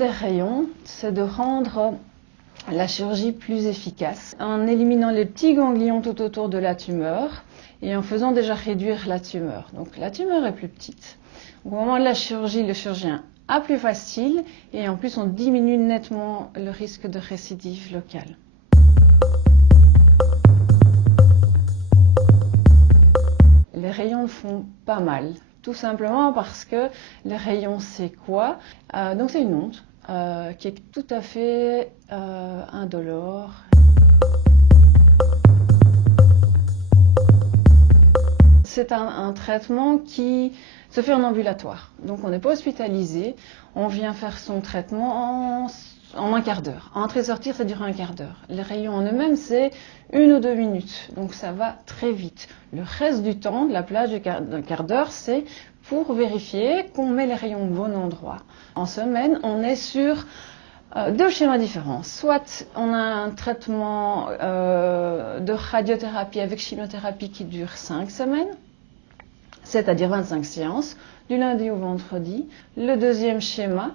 des rayons, c'est de rendre la chirurgie plus efficace en éliminant les petits ganglions tout autour de la tumeur et en faisant déjà réduire la tumeur. Donc la tumeur est plus petite. Au moment de la chirurgie, le chirurgien a plus facile et en plus on diminue nettement le risque de récidive locale. Les rayons font pas mal, tout simplement parce que les rayons c'est quoi? Donc c'est une onde qui est tout à fait indolore. C'est un traitement qui se fait en ambulatoire, donc on n'est pas hospitalisé, on vient faire son traitement en un quart d'heure. Entrer et sortir, ça dure un quart d'heure. Les rayons en eux-mêmes, c'est 1 ou 2 minutes, donc ça va très vite. Le reste du temps, de la plage d'un quart d'heure, c'est pour vérifier qu'on met les rayons au bon endroit. En semaine, on est sur 2 schémas différents. Soit on a un traitement de radiothérapie avec chimiothérapie qui dure 5 semaines, c'est-à-dire 25 séances, du lundi au vendredi. Le deuxième schéma,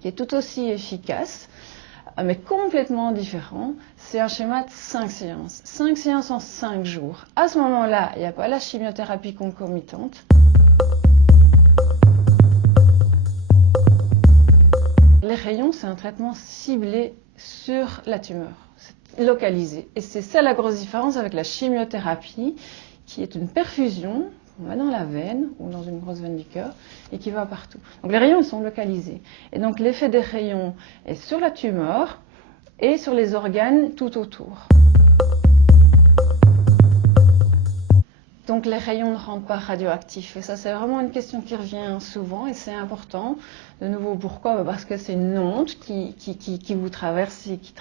qui est tout aussi efficace, mais complètement différent, c'est un schéma de 5 séances. 5 séances en 5 jours. À ce moment-là, il n'y a pas la chimiothérapie concomitante. Les rayons, c'est un traitement ciblé sur la tumeur, c'est localisé. Et c'est ça la grosse différence avec la chimiothérapie, qui est une perfusion qu'on met dans la veine ou dans une grosse veine du cœur et qui va partout. Donc les rayons, ils sont localisés. Et donc l'effet des rayons est sur la tumeur et sur les organes tout autour. Donc les rayons ne rendent pas radioactifs. Et ça, c'est vraiment une question qui revient souvent et c'est important. De nouveau, pourquoi? Parce que c'est une onde qui vous traverse et qui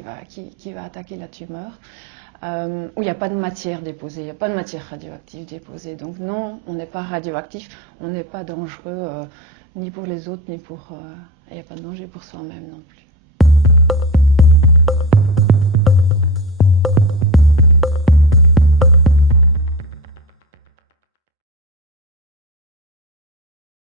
va attaquer la tumeur. Où il n'y a pas de matière déposée, il n'y a pas de matière radioactive déposée. Donc non, on n'est pas radioactif, on n'est pas dangereux ni pour les autres, ni pour... il n'y a pas de danger pour soi-même non plus.